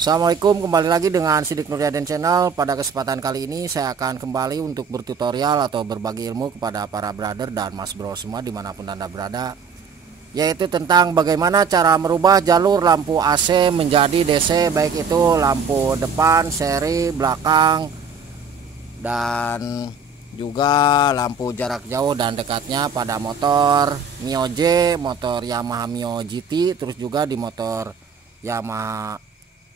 Assalamualaikum, kembali lagi dengan Sidik Nuryaden Channel. Pada kesempatan kali ini saya akan kembali untuk bertutorial atau berbagi ilmu kepada para brother dan mas bro semua dimanapun Anda berada, yaitu tentang bagaimana cara merubah jalur lampu AC menjadi DC, baik itu lampu depan, seri, belakang, dan juga lampu jarak jauh dan dekatnya pada motor Mio J, motor Yamaha Mio GT, terus juga di motor Yamaha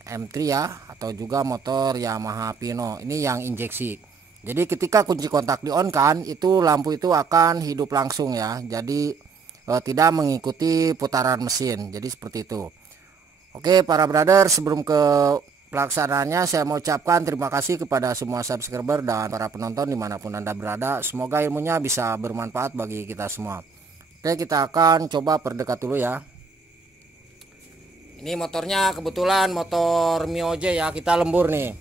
M3 ya, atau juga motor Yamaha Pino ini yang injeksi. Jadi ketika kunci kontak di on kan, itu lampu itu akan hidup langsung ya, jadi tidak mengikuti putaran mesin, jadi seperti itu. Oke para brother, sebelum ke pelaksanaannya saya mau ucapkan terima kasih kepada semua subscriber dan para penonton dimanapun Anda berada. Semoga ilmunya bisa bermanfaat bagi kita semua. Oke, kita akan coba perdekat dulu ya. Ini motornya kebetulan motor Mio J ya, kita lembur nih.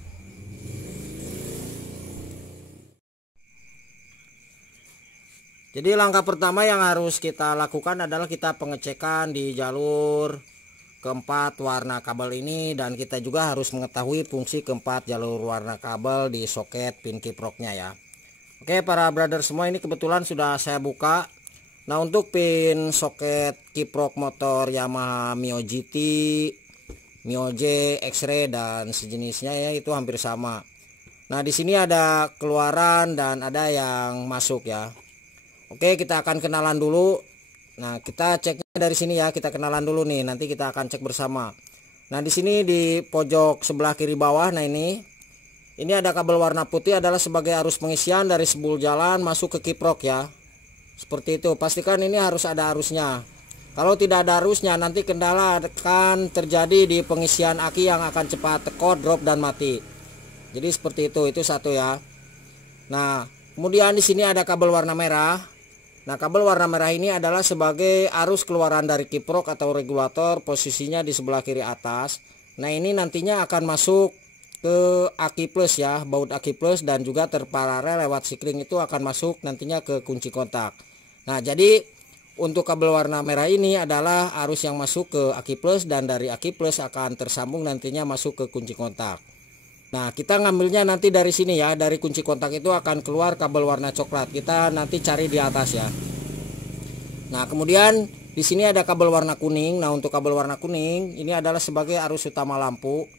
Jadi langkah pertama yang harus kita lakukan adalah kita pengecekan di jalur keempat warna kabel ini, dan kita juga harus mengetahui fungsi keempat jalur warna kabel di soket pin kiproknya ya. Oke para brother semua, ini kebetulan sudah saya buka. Nah untuk pin soket kiprok motor Yamaha Mio GT, Mio J, X-Ray dan sejenisnya ya, itu hampir sama. Nah di sini ada keluaran dan ada yang masuk ya. Oke, kita akan kenalan dulu. Nah kita ceknya dari sini ya, kita kenalan dulu nih, nanti kita akan cek bersama. Nah di sini di pojok sebelah kiri bawah, nah ini ada kabel warna putih adalah sebagai arus pengisian dari sebul jalan masuk ke kiprok ya. Seperti itu, pastikan ini harus ada arusnya. Kalau tidak ada arusnya nanti kendala akan terjadi di pengisian aki yang akan cepat tekor, drop dan mati. Jadi seperti itu satu ya. Nah kemudian di sini ada kabel warna merah. Nah kabel warna merah ini adalah sebagai arus keluaran dari kiprok atau regulator, posisinya di sebelah kiri atas. Nah ini nantinya akan masuk ke aki plus ya, baut aki plus, dan juga terparalel lewat sikring itu akan masuk nantinya ke kunci kontak. Nah jadi untuk kabel warna merah ini adalah arus yang masuk ke aki plus, dan dari aki plus akan tersambung nantinya masuk ke kunci kontak. Nah kita ngambilnya nanti dari sini ya, dari kunci kontak itu akan keluar kabel warna coklat, kita nanti cari di atas ya. Nah kemudian di sini ada kabel warna kuning. Nah untuk kabel warna kuning ini adalah sebagai arus utama lampu.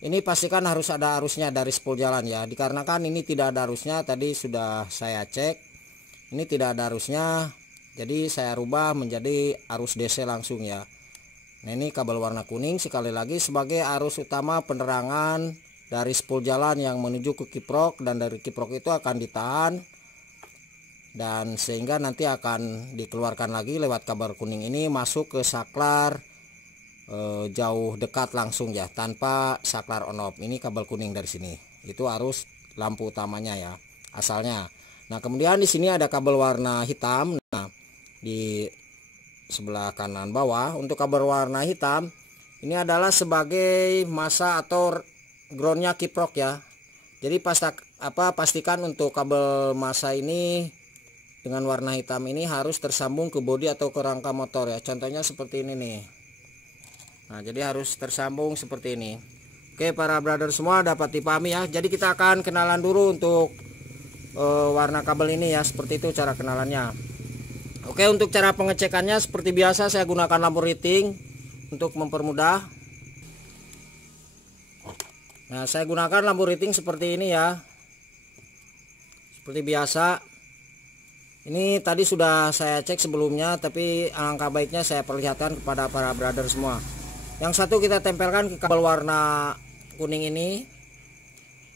Ini pastikan harus ada arusnya dari spol jalan ya, dikarenakan ini tidak ada arusnya, tadi sudah saya cek ini tidak ada arusnya, jadi saya rubah menjadi arus DC langsung ya. Nah ini kabel warna kuning sekali lagi sebagai arus utama penerangan dari spol jalan yang menuju ke kiprok, dan dari kiprok itu akan ditahan dan sehingga nanti akan dikeluarkan lagi lewat kabel kuning ini masuk ke saklar jauh dekat langsung ya, tanpa saklar on off. Ini kabel kuning dari sini, itu arus lampu utamanya ya asalnya. Nah kemudian di sini ada kabel warna hitam. Nah di sebelah kanan bawah untuk kabel warna hitam ini adalah sebagai masa atau groundnya kiprok ya. Jadi pastikan untuk kabel masa ini dengan warna hitam ini harus tersambung ke bodi atau ke rangka motor ya. Contohnya seperti ini nih. Nah jadi harus tersambung seperti ini. Oke para brother semua dapat dipahami ya. Jadi kita akan kenalan dulu untuk warna kabel ini ya. Seperti itu cara kenalannya. Oke, untuk cara pengecekannya seperti biasa saya gunakan lampu riting untuk mempermudah. Nah saya gunakan lampu riting seperti ini ya, seperti biasa. Ini tadi sudah saya cek sebelumnya, tapi alangkah baiknya saya perlihatkan kepada para brother semua. Yang satu kita tempelkan ke kabel warna kuning ini,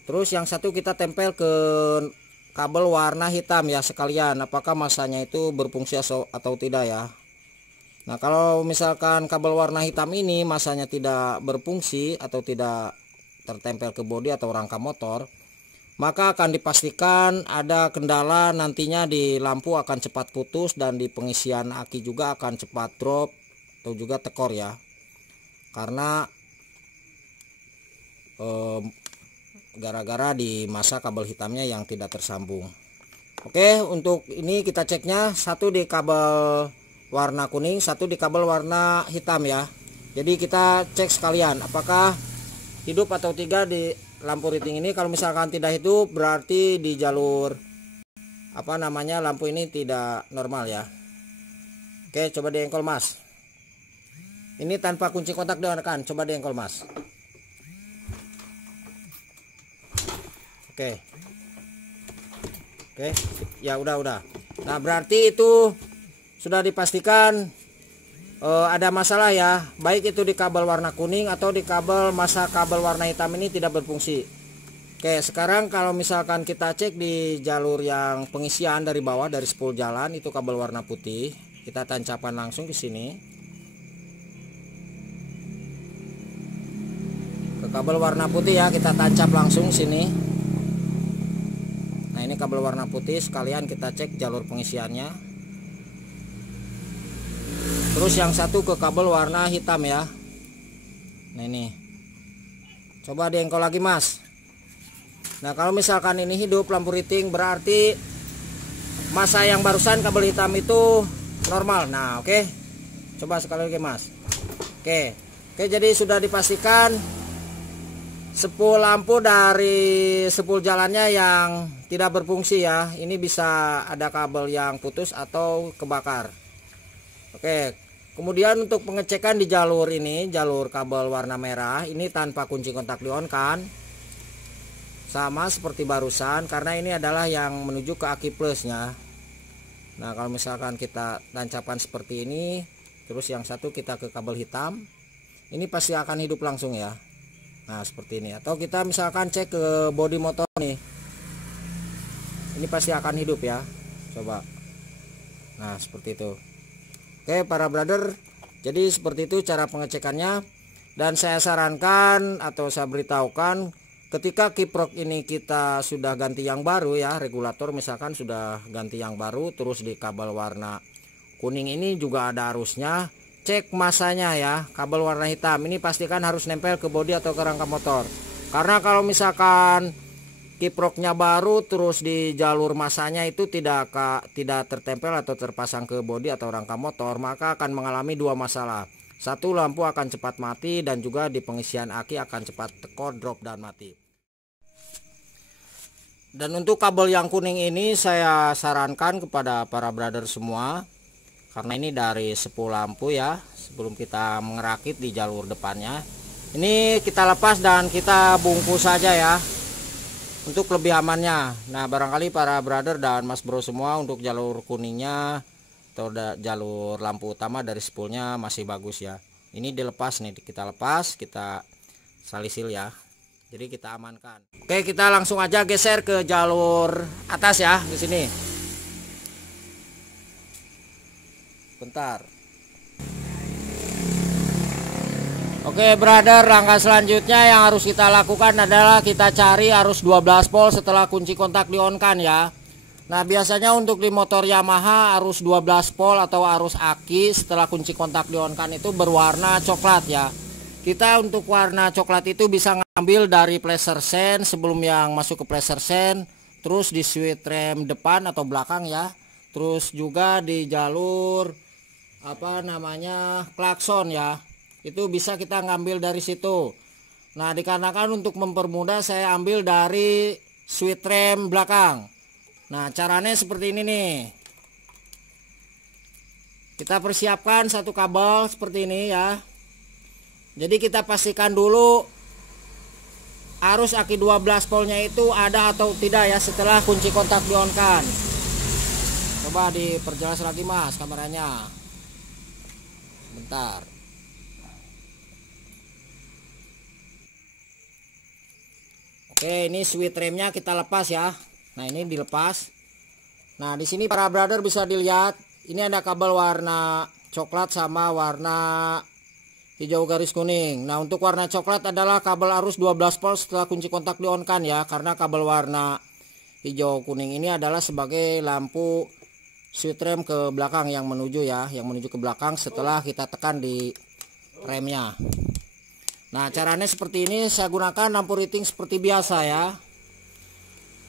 terus yang satu kita tempel ke kabel warna hitam ya sekalian, apakah masanya itu berfungsi atau tidak ya. Nah kalau misalkan kabel warna hitam ini masanya tidak berfungsi atau tidak tertempel ke bodi atau rangka motor, maka akan dipastikan ada kendala nantinya di lampu akan cepat putus, dan di pengisian aki juga akan cepat drop atau juga tekor ya, karena gara-gara di masa kabel hitamnya yang tidak tersambung. Oke, untuk ini kita ceknya satu di kabel warna kuning, satu di kabel warna hitam ya. Jadi kita cek sekalian apakah hidup atau tidak di lampu riting ini. Kalau misalkan tidak hidup berarti di jalur lampu ini tidak normal ya. Oke, coba diengkol Mas. Ini tanpa kunci kontak dionakan, coba diengkol Mas. Oke, ya udah. Nah berarti itu sudah dipastikan ada masalah ya, baik itu di kabel warna kuning atau di kabel kabel warna hitam ini tidak berfungsi. Oke, sekarang kalau misalkan kita cek di jalur yang pengisian dari bawah dari spool jalan itu kabel warna putih, kita tancapkan langsung ke sini. Ke kabel warna putih ya, kita tancap langsung sini. Nah, ini kabel warna putih, sekalian kita cek jalur pengisiannya. Terus yang satu ke kabel warna hitam ya. Nah, ini. Coba diengkol lagi, Mas. Nah, kalau misalkan ini hidup lampu riting berarti masa yang barusan kabel hitam itu normal. Nah, oke. Coba sekali lagi, Mas. Oke, jadi sudah dipastikan spool lampu dari spool jalannya yang tidak berfungsi ya. Ini bisa ada kabel yang putus atau kebakar. Oke, kemudian untuk pengecekan di jalur ini, jalur kabel warna merah ini tanpa kunci kontak di-on-kan. Sama seperti barusan, karena ini adalah yang menuju ke aki plusnya. Nah, kalau misalkan kita tancapkan seperti ini, terus yang satu kita ke kabel hitam, ini pasti akan hidup langsung ya. Nah, seperti ini. Atau kita misalkan cek ke bodi motor nih, ini pasti akan hidup ya. Coba. Nah, seperti itu. Oke, para brother, jadi seperti itu cara pengecekannya. Dan saya sarankan atau saya beritahukan, ketika kiprok ini kita sudah ganti yang baru ya, regulator misalkan sudah ganti yang baru, terus di kabel warna kuning ini juga ada arusnya, cek masanya ya. Kabel warna hitam ini pastikan harus nempel ke bodi atau ke rangka motor, karena kalau misalkan kiproknya baru terus di jalur masanya itu tidak tertempel atau terpasang ke bodi atau rangka motor, maka akan mengalami dua masalah. Satu, lampu akan cepat mati, dan juga di pengisian aki akan cepat tekor, drop, dan mati. Dan untuk kabel yang kuning ini saya sarankan kepada para brother semua, karena ini dari spool lampu ya, sebelum kita mengerakit di jalur depannya, ini kita lepas dan kita bungkus saja ya, untuk lebih amannya. Nah, barangkali para brother dan mas bro semua untuk jalur kuningnya atau jalur lampu utama dari spoolnya masih bagus ya. Ini dilepas nih, kita lepas, kita salisil ya. Jadi kita amankan. Oke, kita langsung aja geser ke jalur atas ya, di sini. Bentar. Oke brother, langkah selanjutnya yang harus kita lakukan adalah kita cari arus 12 volt setelah kunci kontak di-on-kan ya. Nah, biasanya untuk di motor Yamaha arus 12 volt atau arus aki setelah kunci kontak di-on-kan itu berwarna coklat ya. Kita untuk warna coklat itu bisa ngambil dari pleasure sen sebelum yang masuk ke pleasure sen, terus di switch rem depan atau belakang ya. Terus juga di jalur klakson ya, itu bisa kita ngambil dari situ. Nah, dikarenakan untuk mempermudah saya ambil dari switch rem belakang. Nah, caranya seperti ini nih, kita persiapkan satu kabel seperti ini ya. Jadi kita pastikan dulu arus aki 12 voltnya itu ada atau tidak ya setelah kunci kontak di-on-kan. Coba diperjelas lagi mas kameranya. Bentar. Oke, ini switch remnya kita lepas ya. Nah, ini dilepas. Nah, di sini para brother bisa dilihat, ini ada kabel warna coklat sama warna hijau garis kuning. Nah, untuk warna coklat adalah kabel arus 12 volt setelah kunci kontak di-on-kan ya, karena kabel warna hijau kuning ini adalah sebagai lampu switch rem ke belakang yang menuju ya, yang menuju ke belakang setelah kita tekan di remnya. Nah, caranya seperti ini, saya gunakan lampu riting seperti biasa ya.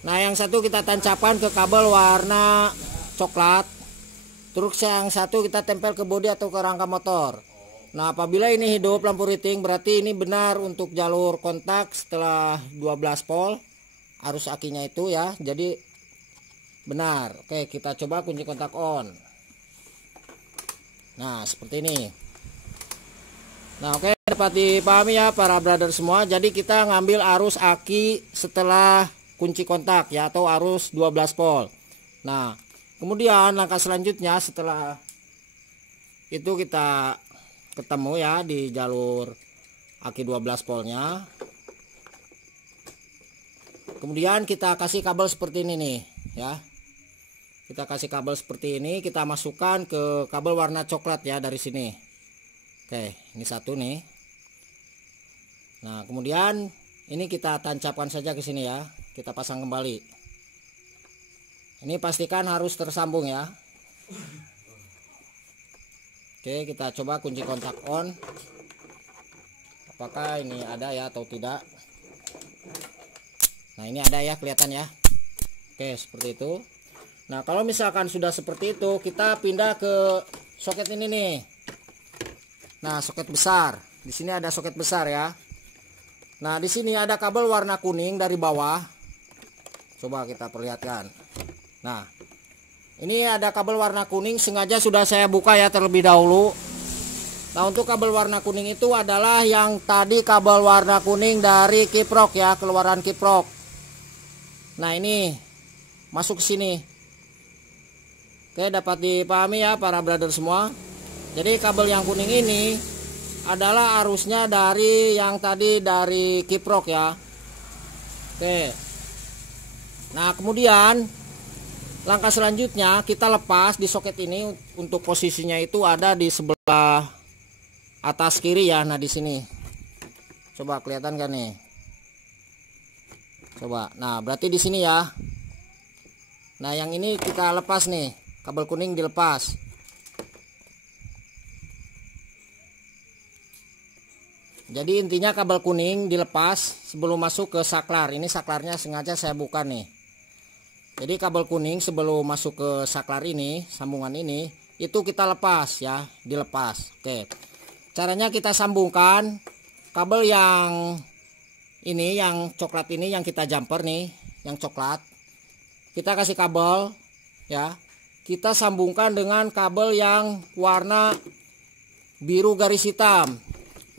Nah, yang satu kita tancapkan ke kabel warna coklat, terus yang satu kita tempel ke bodi atau ke rangka motor. Nah, apabila ini hidup lampu riting berarti ini benar untuk jalur kontak setelah 12 volt arus akinya itu ya. Jadi benar. Oke, kita coba kunci kontak on. Nah, seperti ini. Nah, oke, dapat dipahami ya para brother semua. Jadi kita ngambil arus aki setelah kunci kontak ya, atau arus 12 volt. Nah, kemudian langkah selanjutnya setelah itu kita ketemu ya di jalur aki 12 voltnya. Kemudian kita kasih kabel seperti ini nih ya. Kita kasih kabel seperti ini, kita masukkan ke kabel warna coklat ya dari sini. Oke, ini satu nih. Nah, kemudian ini kita tancapkan saja ke sini ya. Kita pasang kembali. Ini pastikan harus tersambung ya. Oke, kita coba kunci kontak on. Apakah ini ada ya atau tidak? Nah, ini ada ya, kelihatan ya. Oke, seperti itu. Nah, kalau misalkan sudah seperti itu, kita pindah ke soket ini nih. Nah, soket besar. Di sini ada soket besar ya. Nah, di sini ada kabel warna kuning dari bawah. Coba kita perlihatkan. Nah, ini ada kabel warna kuning, sengaja sudah saya buka ya terlebih dahulu. Nah, untuk kabel warna kuning itu adalah yang tadi kabel warna kuning dari kiprok ya, keluaran kiprok. Nah, ini masuk ke sini. Oke, dapat dipahami ya para brother semua. Jadi kabel yang kuning ini adalah arusnya dari yang tadi dari kiprok ya. Oke. Nah, kemudian langkah selanjutnya kita lepas di soket ini. Untuk posisinya itu ada di sebelah atas kiri ya. Nah, di sini. Coba kelihatan kan nih? Coba. Nah, berarti di sini ya. Nah, yang ini kita lepas nih. Kabel kuning dilepas. Jadi intinya kabel kuning dilepas sebelum masuk ke saklar. Ini saklarnya sengaja saya buka nih. Jadi kabel kuning sebelum masuk ke saklar ini, sambungan ini, itu kita lepas ya, dilepas. Oke. Caranya kita sambungkan kabel yang ini, yang coklat ini, yang kita jumper nih, yang coklat. Kita kasih kabel ya. Kita sambungkan dengan kabel yang warna biru garis hitam.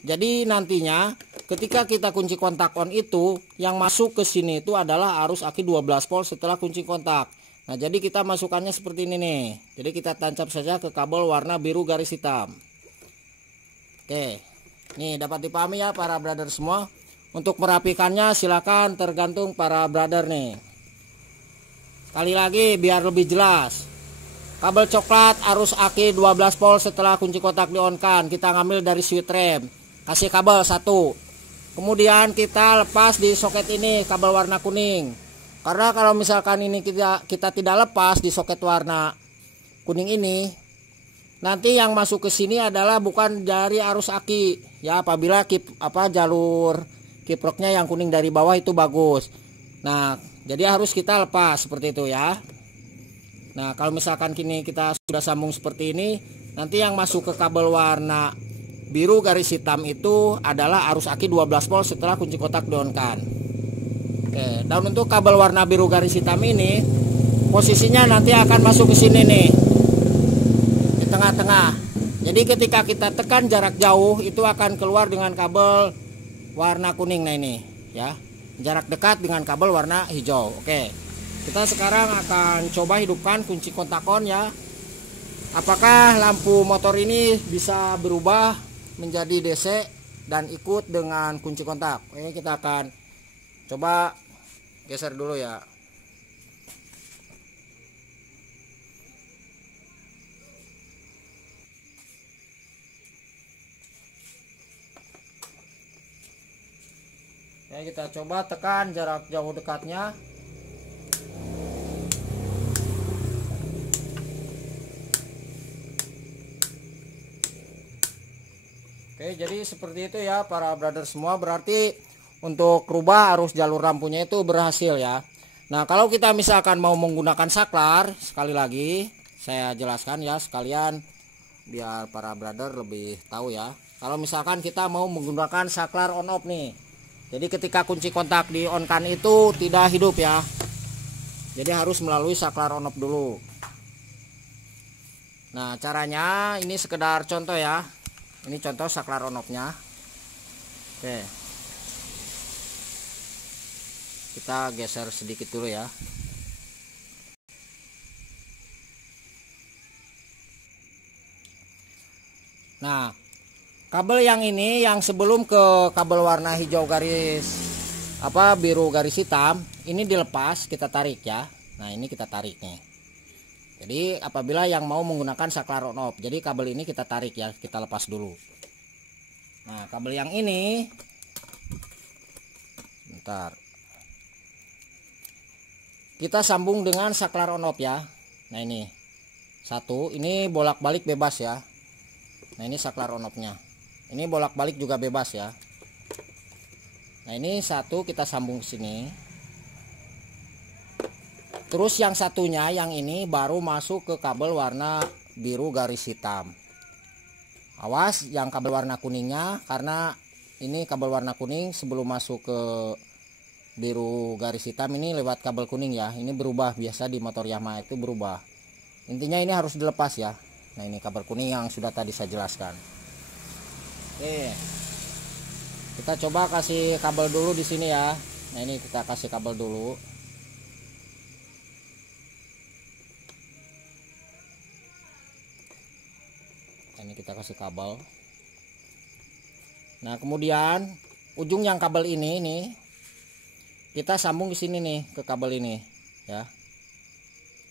Jadi nantinya ketika kita kunci kontak on itu, yang masuk ke sini itu adalah arus aki 12 volt setelah kunci kontak. Nah, jadi kita masukkannya seperti ini nih. Jadi kita tancap saja ke kabel warna biru garis hitam. Oke. Nih, dapat dipahami ya para brother semua. Untuk merapikannya silakan, tergantung para brother nih. Sekali lagi biar lebih jelas. Kabel coklat arus aki 12 volt setelah kunci kontak di-on-kan. Kita ngambil dari switch rem. Kasih kabel satu. Kemudian kita lepas di soket ini kabel warna kuning. Karena kalau misalkan ini kita tidak lepas di soket warna kuning ini, nanti yang masuk ke sini adalah bukan dari arus aki ya, apabila jalur kiproknya yang kuning dari bawah itu bagus. Nah, jadi harus kita lepas seperti itu ya. Nah, kalau misalkan kini kita sudah sambung seperti ini, nanti yang masuk ke kabel warna biru garis hitam itu adalah arus aki 12 volt setelah kunci kontak di-on-kan. Oke, dan untuk kabel warna biru garis hitam ini posisinya nanti akan masuk ke sini nih. Di tengah-tengah. Jadi ketika kita tekan jarak jauh itu akan keluar dengan kabel warna kuning. Nah, ini ya. Jarak dekat dengan kabel warna hijau. Oke. Kita sekarang akan coba hidupkan kunci kontak on ya. Apakah lampu motor ini bisa berubah menjadi DC dan ikut dengan kunci kontak? Oke, kita akan coba geser dulu ya. Oke, kita coba tekan jarak jauh dekatnya. Oke, jadi seperti itu ya para brother semua. Berarti untuk rubah arus jalur lampunya itu berhasil ya. Nah, kalau kita misalkan mau menggunakan saklar, sekali lagi saya jelaskan ya sekalian biar para brother lebih tahu ya. Kalau misalkan kita mau menggunakan saklar on off nih. Jadi ketika kunci kontak di on kan itu tidak hidup ya. Jadi harus melalui saklar on off dulu. Nah, caranya ini sekedar contoh ya. Ini contoh saklar on off-nya. Oke. Kita geser sedikit dulu ya. Nah, kabel yang ini yang sebelum ke kabel warna hijau garis biru garis hitam, ini dilepas, kita tarik ya. Nah, ini kita tarik nih. Jadi apabila yang mau menggunakan saklar on off, jadi kabel ini kita tarik ya, kita lepas dulu. Nah, kabel yang ini bentar. Kita sambung dengan saklar on off ya. Nah, ini satu, ini bolak-balik bebas ya. Nah, ini saklar on off-nya. Ini bolak-balik juga bebas ya. Nah, ini satu kita sambung ke sini. Terus yang satunya, yang ini baru masuk ke kabel warna biru garis hitam. Awas yang kabel warna kuningnya, karena ini kabel warna kuning sebelum masuk ke biru garis hitam ini lewat kabel kuning ya. Ini berubah, biasa di motor Yamaha itu berubah. Intinya ini harus dilepas ya. Nah, ini kabel kuning yang sudah tadi saya jelaskan. Oke. Kita coba kasih kabel dulu di sini ya. Nah, ini kita kasih kabel dulu. Nah, ini kita kasih kabel. Nah, kemudian ujung yang kabel ini nih kita sambung di sini nih ke kabel ini ya.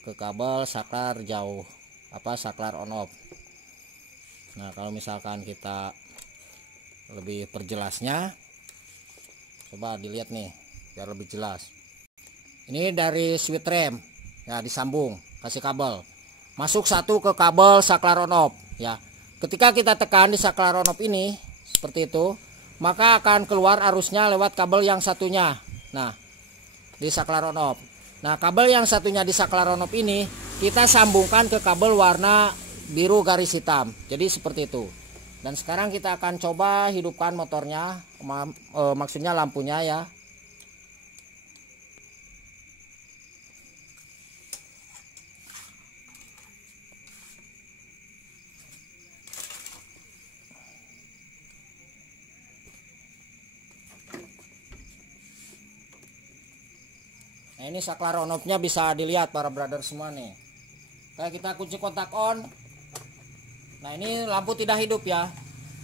Ke kabel saklar jauh. Saklar on off. Nah, kalau misalkan kita lebih perjelasnya, coba dilihat nih biar lebih jelas. Ini dari switch rem ya, disambung, kasih kabel masuk satu ke kabel saklar on off ya. Ketika kita tekan di saklar on off ini seperti itu, maka akan keluar arusnya lewat kabel yang satunya. Nah, di saklar on off. Nah, kabel yang satunya di saklar on off ini kita sambungkan ke kabel warna biru garis hitam. Jadi seperti itu. Dan sekarang kita akan coba hidupkan motornya, maksudnya lampunya ya. Nah, ini saklar on off-nya bisa dilihat para brother semua nih. Nah, kita kunci kontak on. Nah, ini lampu tidak hidup ya.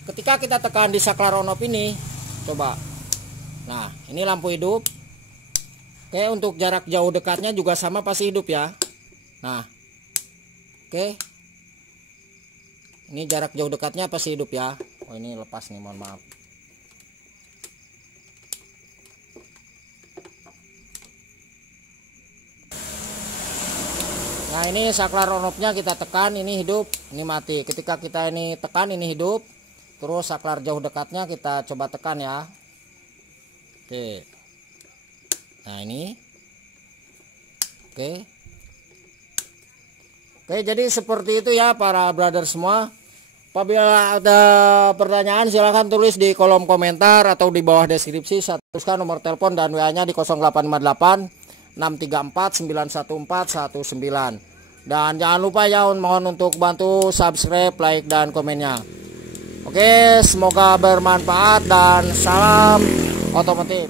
Ketika kita tekan di saklar on off ini, coba. Nah, ini lampu hidup. Oke, untuk jarak jauh dekatnya juga sama, pasti hidup ya. Nah, oke. Ini jarak jauh dekatnya pasti hidup ya. Oh, ini lepas nih, mohon maaf. Nah, ini saklar on off-nya kita tekan, ini hidup, ini mati. Ketika kita ini tekan, ini hidup. Terus saklar jauh dekatnya kita coba tekan ya. Oke. Nah, ini. Oke. Oke, jadi seperti itu ya para brother semua. Apabila ada pertanyaan silahkan tulis di kolom komentar atau di bawah deskripsi. Saya tuliskan nomor telepon dan WA-nya di 0858 634 914 19. Dan jangan lupa ya, mohon untuk bantu subscribe, like, dan komennya. Oke, semoga bermanfaat dan salam otomotif.